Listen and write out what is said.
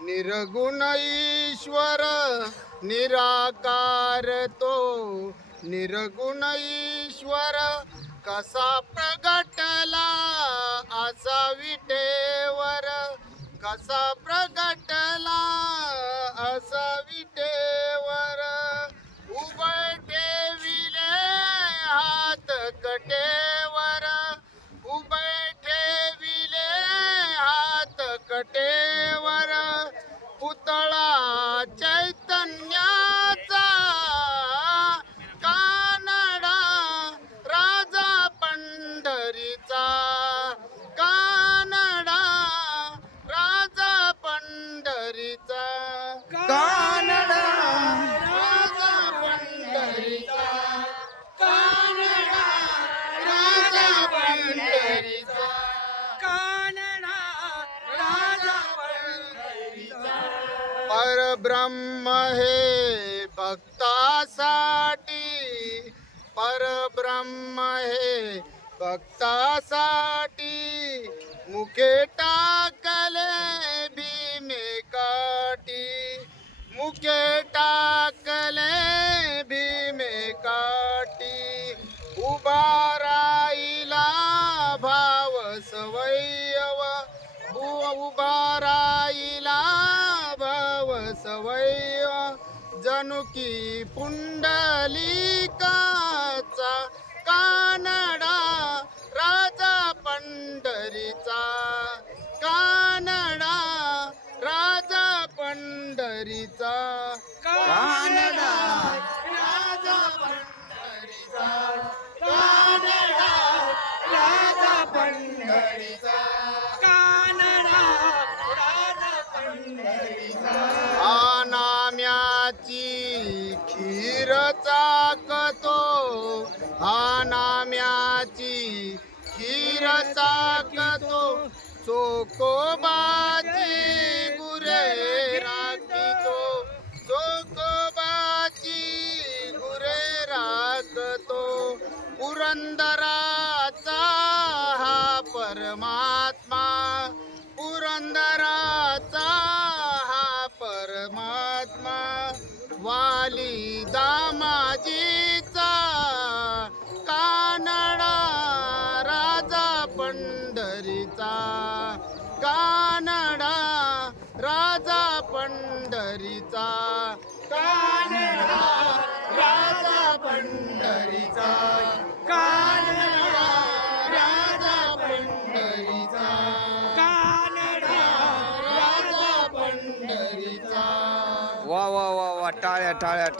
निर्गुण ईश्वर निराकार तो। निर्गुण ईश्वर कसा प्रगटला असा विटेवर। कसा प्रगटला असा विटेवर। उभय ठेविले हात कटेवर कटेवर पुतळा चैतन्याचा. कानडा राजा पंढरीचा. कानडा राजा पंढरीचा. कान परब्रह्म हे भक्तासाठी परब्रह्म हे भक्तासाठी मुखे टाकले भीमे काठी मुखे टाकले भीमे काठी उभा राहिला भाव सवयव उ- उभा राहिला सवय जणू की पुंडलिकाचा कानडा राजा पंढरीचा कानडा राजा पंढरीचा कानडा राजा पंढरीचा कानडा राजा पंढरीचा नाम्याची खीर चाकतो हा नाम्याची खीर चाकतो चोकोबाची गुरे राखतो चोकोबाची गुरे राखतो. पुरंदराचा हा परमा वाली दामाजीचा कानडा राजा पंढरीचा. कानडा राजा पंढरीचा. ટાળ્યા ટાળ્યા